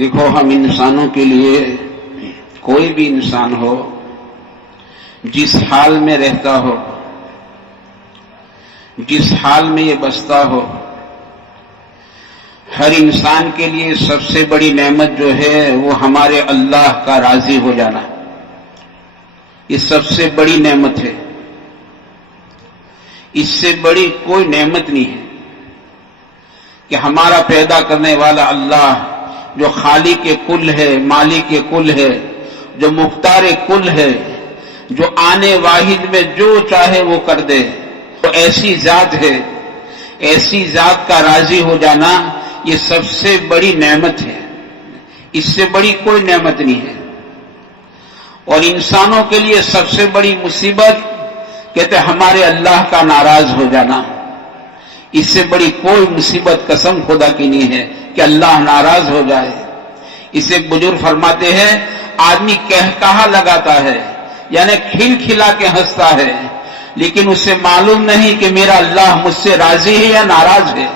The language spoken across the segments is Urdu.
دیکھو، ہم انسانوں کے لیے، کوئی بھی انسان ہو، جس حال میں رہتا ہو، جس حال میں یہ بستا ہو، ہر انسان کے لیے سب سے بڑی نعمت جو ہے وہ ہمارے اللہ کا راضی ہو جانا. یہ سب سے بڑی نعمت ہے. اس سے بڑی کوئی نعمت نہیں ہے کہ ہمارا پیدا کرنے والا اللہ، جو خالق کل ہے، مالک کل ہے، جو مختار کل ہے، جو آنے واحد میں جو چاہے وہ کر دے، تو ایسی ذات ہے. ایسی ذات کا راضی ہو جانا یہ سب سے بڑی نعمت ہے. اس سے بڑی کوئی نعمت نہیں ہے. اور انسانوں کے لیے سب سے بڑی مصیبت کہتے ہمارے اللہ کا ناراض ہو جانا. اس سے بڑی کوئی مصیبت قسم خدا کی نہیں ہے کہ اللہ ناراض ہو جائے. اسے بزرگ فرماتے ہیں، آدمی کہا لگاتا ہے، یعنی کھل کھلا کے ہنستا ہے، لیکن اسے معلوم نہیں کہ میرا اللہ مجھ سے راضی ہے یا ناراض ہے.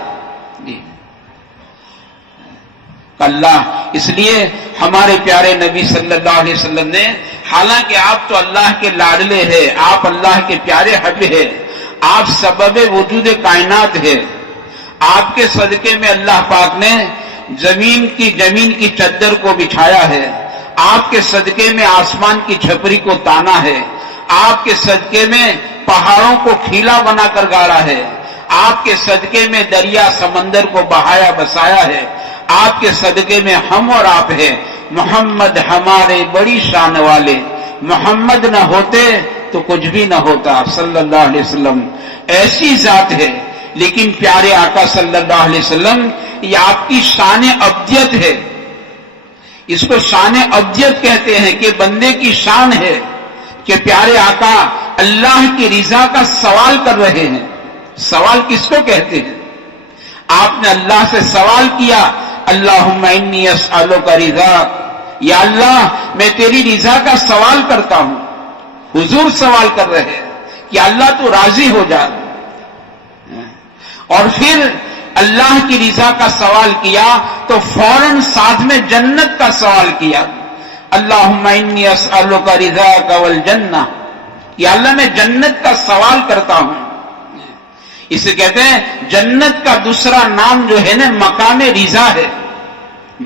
اللہ، اس لیے ہمارے پیارے نبی صلی اللہ علیہ وسلم نے، حالانکہ آپ تو اللہ کے لاڈلے ہیں، آپ اللہ کے پیارے حبیب ہیں، آپ سبب وجود کائنات ہے، آپ کے صدقے میں اللہ پاک نے زمین کی چادر کو بچھایا ہے، آپ کے صدقے میں آسمان کی چھپری کو تانا ہے، آپ کے صدقے میں پہاڑوں کو کھیلا بنا کر گاڑا ہے، آپ کے صدقے میں دریا سمندر کو بہایا بسایا ہے، آپ کے صدقے میں ہم اور آپ ہیں. محمد ہمارے بڑی شان والے، محمد نہ ہوتے تو کچھ بھی نہ ہوتا صلی اللہ علیہ وسلم. ایسی ذات ہے، لیکن پیارے آقا صلی اللہ علیہ وسلم، یہ آپ کی شان ابدیت ہے. اس کو شان ابدیت کہتے ہیں کہ بندے کی شان ہے کہ پیارے آقا اللہ کی رضا کا سوال کر رہے ہیں. سوال کس کو کہتے ہیں؟ آپ نے اللہ سے سوال کیا، اللہم انی اسألک رضاک، یا اللہ میں تیری رضا کا سوال کرتا ہوں. حضور سوال کر رہے ہیں کہ اللہ تو راضی ہو جا. اور پھر اللہ کی رضا کا سوال کیا تو فوراً ساتھ میں جنت کا سوال کیا، اللہم انی اسألک رضاک والجنہ، یا اللہ میں جنت کا سوال کرتا ہوں. اسے کہتے ہیں جنت کا دوسرا نام جو ہے نا مقام رضا ہے.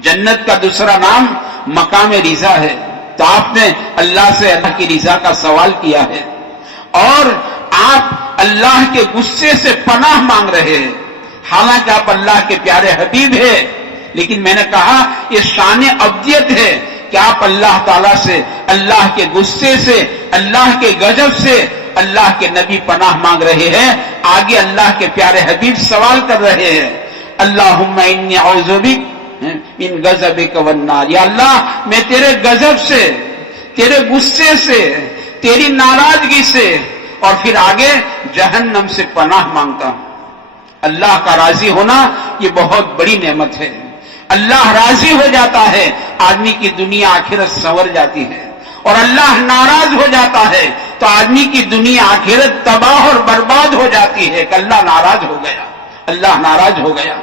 جنت کا دوسرا نام مقام رضا ہے. تو آپ نے اللہ سے اللہ کی رضا کا سوال کیا ہے، اور آپ اللہ کے غصے سے پناہ مانگ رہے ہیں. حالانکہ آپ اللہ کے پیارے حبیب ہیں، لیکن میں نے کہا یہ شان ابدیت ہے کہ آپ اللہ تعالیٰ سے، اللہ کے غصے سے، اللہ کے غضب سے اللہ کے نبی پناہ مانگ رہے ہیں. آگے اللہ کے پیارے حبیب سوال کر رہے ہیں، اللہم انی اعوذ بک من غضبک والنار، یا اللہ میں تیرے غضب سے، تیرے غصے سے، تیری ناراضگی سے، اور پھر آگے جہنم سے پناہ مانگتا ہوں. اللہ کا راضی ہونا یہ بہت بڑی نعمت ہے. اللہ راضی ہو جاتا ہے، آدمی کی دنیا آخرت سنور جاتی ہے. اور اللہ ناراض ہو جاتا ہے تو آدمی کی دنیا آخرت تباہ اور برباد ہو جاتی ہے کہ اللہ ناراض ہو گیا، اللہ ناراض ہو گیا.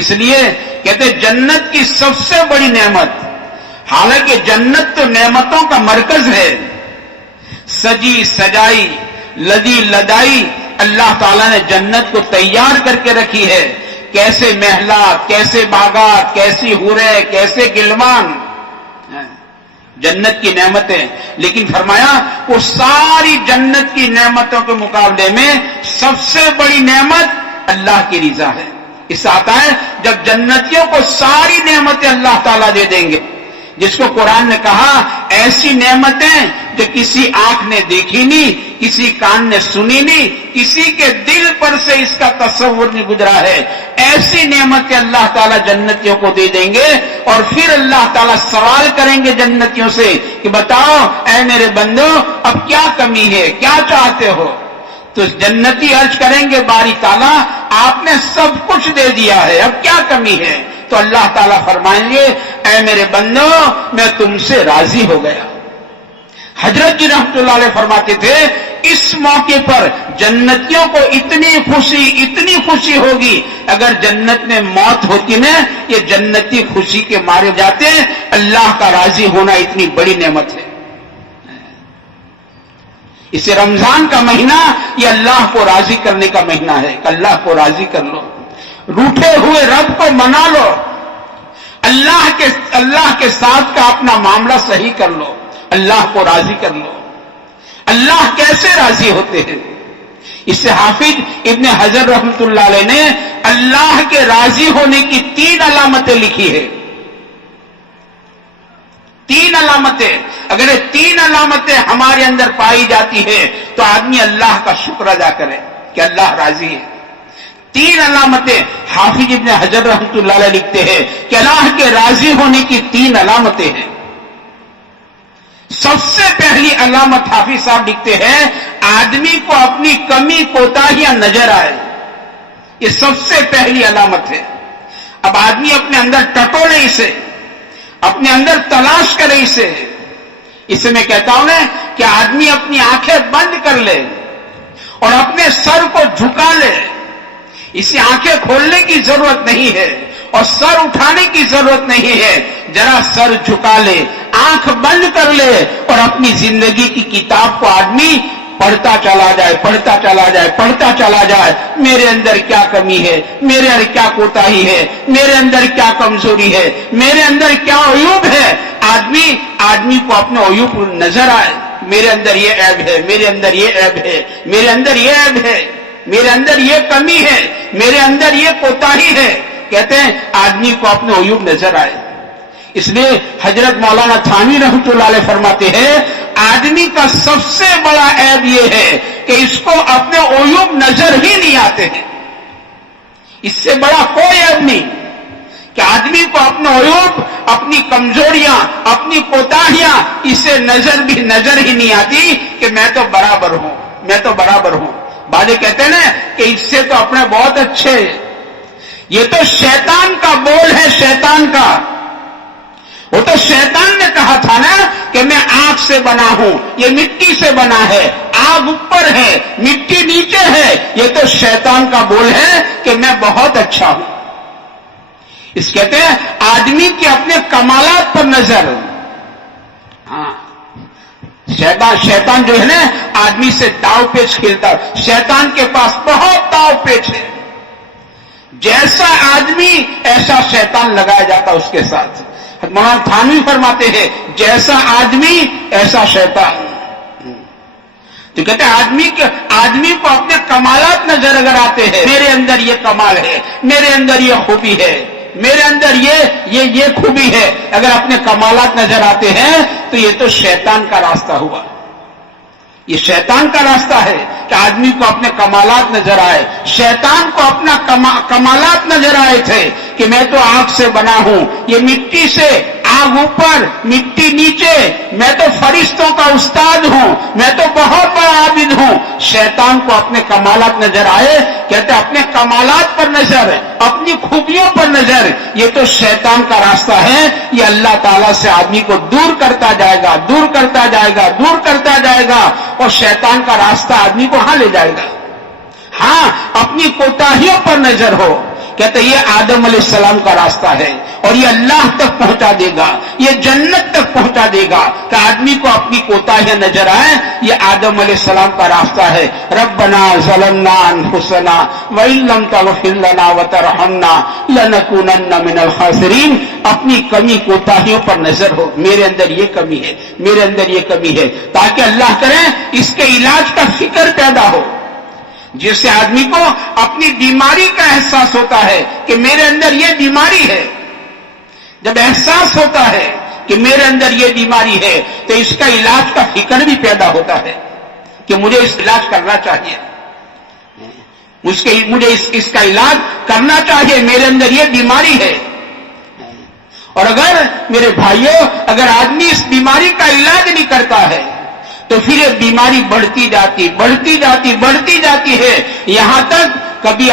اس لیے کہتے جنت کی سب سے بڑی نعمت، حالانکہ جنت تو نعمتوں کا مرکز ہے، سجی سجائی لدی لدائی اللہ تعالیٰ نے جنت کو تیار کر کے رکھی ہے. کیسے محلات، کیسے باغات، کیسی حوریں، کیسے گلمان، جنت کی نعمتیں. لیکن فرمایا وہ ساری جنت کی نعمتوں کے مقابلے میں سب سے بڑی نعمت اللہ کی رضا ہے. اس سے آتا ہے جب جنتیوں کو ساری نعمتیں اللہ تعالیٰ دے دیں گے، جس کو قرآن نے کہا ایسی نعمتیں جو کسی آنکھ نے دیکھی نہیں، کسی کان نے سنی نہیں، کسی کے دل پر سے اس کا تصور نہیں گزرا ہے، ایسی نعمتیں اللہ تعالیٰ جنتیوں کو دے دیں گے. اور پھر اللہ تعالیٰ سوال کریں گے جنتیوں سے کہ بتاؤ اے میرے بندو اب کیا کمی ہے، کیا چاہتے ہو؟ تو جنتی عرض کریں گے باری تعالیٰ آپ نے سب کچھ دے دیا ہے، اب کیا کمی ہے؟ تو اللہ تعالیٰ فرمائیں گے اے میرے بندو میں تم سے راضی ہو گیا. حضرت جی رحمت اللہ علیہ فرماتے تھے اس موقع پر جنتیوں کو اتنی خوشی ہوگی، اگر جنت میں موت ہوتی نا، یہ جنتی خوشی کے مارے جاتے۔ اللہ کا راضی ہونا اتنی بڑی نعمت ہے۔ اسے رمضان کا مہینہ یہ اللہ کو راضی کرنے کا مہینہ ہے کہ اللہ کو راضی کر لو، روٹھے ہوئے رب کو منا لو، اللہ کے ساتھ کا اپنا معاملہ صحیح کر لو، اللہ کو راضی کر لو۔ اللہ کیسے راضی ہوتے ہیں؟ اس سے حافظ ابن حجر رحمۃ اللہ علیہ نے اللہ کے راضی ہونے کی 3 علامتیں لکھی ہے۔ 3 علامتیں، اگر یہ 3 علامتیں ہمارے اندر پائی جاتی ہے تو آدمی اللہ کا شکر ادا کرے کہ اللہ راضی ہے۔ 3 علامتیں حافظ ابن حجر رحمۃ اللہ علیہ لکھتے ہیں کہ اللہ کے راضی ہونے کی 3 علامتیں ہیں۔ سب سے پہلی علامت حافظ صاحب لکھتے ہیں، آدمی کو اپنی کمی کوتاہیاں نظر آئے، یہ سب سے پہلی علامت ہے۔ اب آدمی اپنے اندر ٹٹولے اسے، اپنے اندر تلاش کرے اسے میں کہتا ہوں نا کہ آدمی اپنی آنکھیں بند کر لے اور اپنے سر کو جھکا لے۔ اسے آنکھیں کھولنے کی ضرورت نہیں ہے اور سر اٹھانے کی ضرورت نہیں ہے، ذرا سر جھکا لے، آنکھ بند کر لے اور اپنی زندگی کی کتاب کو آدمی پڑھتا چلا جائے۔ میرے اندر کیا کمی ہے، میرے اندر کیا کوتاہی ہے، میرے اندر کیا کمزوری ہے، میرے اندر کیا عیوب ہے۔ آدمی کو اپنے عیوب نظر آئے، میرے اندر یہ عیب ہے، میرے اندر یہ عیب ہے، میرے اندر یہ عیب ہے، میرے اندر یہ کمی ہے، میرے اندر یہ کوتاہی ہے۔ کہتے ہیں آدمی کو اپنے عیوب نظر آئے۔ اس لیے حضرت مولانا تھانوی رحمۃ اللہ علیہ فرماتے ہیں، آدمی کا سب سے بڑا عیب یہ ہے کہ اس کو اپنے عیوب نظر ہی نہیں آتے ہیں۔ اس سے بڑا کوئی عیب نہیں کہ آدمی کو اپنے عیوب، اپنی کمزوریاں، اپنی کوتاہیاں اسے نظر ہی نہیں آتی کہ میں تو برابر ہوں۔ بعض کہتے ہیں نا کہ اس سے تو اپنے بہت اچھے، یہ تو شیطان کا بول ہے، شیطان کا۔ وہ تو شیطان نے کہا تھا نا کہ میں آگ سے بنا ہوں، یہ مٹی سے بنا ہے، آگ اوپر ہے، مٹی نیچے ہے۔ یہ تو شیطان کا بول ہے کہ میں بہت اچھا ہوں۔ اس کہتے ہیں آدمی کے اپنے کمالات پر نظر۔ ہاں، شیطان جو ہے نا آدمی سے داؤ پیچ کھیلتا، شیطان کے پاس بہت داؤ پیچ ہے۔ جیسا آدمی ایسا شیطان لگایا جاتا اس کے ساتھ۔ مولانا تھانوی فرماتے ہیں جیسا آدمی ایسا شیطان۔ تو کہتے ہیں آدمی کو اپنے کمالات نظر اگر آتے ہیں، میرے اندر یہ کمال ہے، میرے اندر یہ خوبی ہے، میرے اندر یہ خوبی ہے، اگر اپنے کمالات نظر آتے ہیں تو یہ تو شیطان کا راستہ ہوا۔ یہ شیطان کا راستہ ہے کہ آدمی کو اپنے کمالات نظر آئے۔ شیطان کو اپنا کمالات نظر آئے تھے کہ میں تو آگ سے بنا ہوں، یہ مٹی سے، آگ اوپر مٹی نیچے، میں تو فرشتوں کا استاد ہوں، میں تو بہت بڑا عابد ہوں۔ شیطان کو اپنے کمالات نظر آئے، کہتے اپنے کمالات پر نظر، اپنی خوبیوں پر نظر، یہ تو شیطان کا راستہ ہے۔ یہ اللہ تعالیٰ سے آدمی کو دور کرتا جائے گا اور شیطان کا راستہ آدمی کو ہاں لے جائے گا۔ ہاں، اپنی کوتاہیوں پر نظر ہو، کہتے یہ آدم علیہ السلام کا راستہ ہے اور یہ اللہ تک پہنچا دے گا، یہ جنت تک پہنچا دے گا کہ آدمی کو اپنی کوتاہیاں نظر آئے۔ یہ آدم علیہ السلام کا راستہ ہے۔ ربنا ظلمنا انفسنا وان لم تغفر لنا وترحمنا لنکونن من الخاسرین۔ اپنی کمی کوتاہیوں پر نظر ہو، میرے اندر یہ کمی ہے، میرے اندر یہ کمی ہے، تاکہ اللہ کرے اس کے علاج کا فکر پیدا ہو، جس سے آدمی کو اپنی بیماری کا احساس ہوتا ہے کہ میرے اندر یہ بیماری ہے۔ جب احساس ہوتا ہے کہ میرے اندر یہ بیماری ہے تو اس کا علاج کا فکر بھی پیدا ہوتا ہے کہ مجھے اس علاج کرنا چاہیے، مجھے اس کا علاج کرنا چاہیے، میرے اندر یہ بیماری ہے۔ اور اگر میرے بھائیوں، اگر آدمی اس بیماری کا علاج نہیں کرتا ہے تو پھر یہ بیماری بڑھتی جاتی ہے، یہاں تک کبھی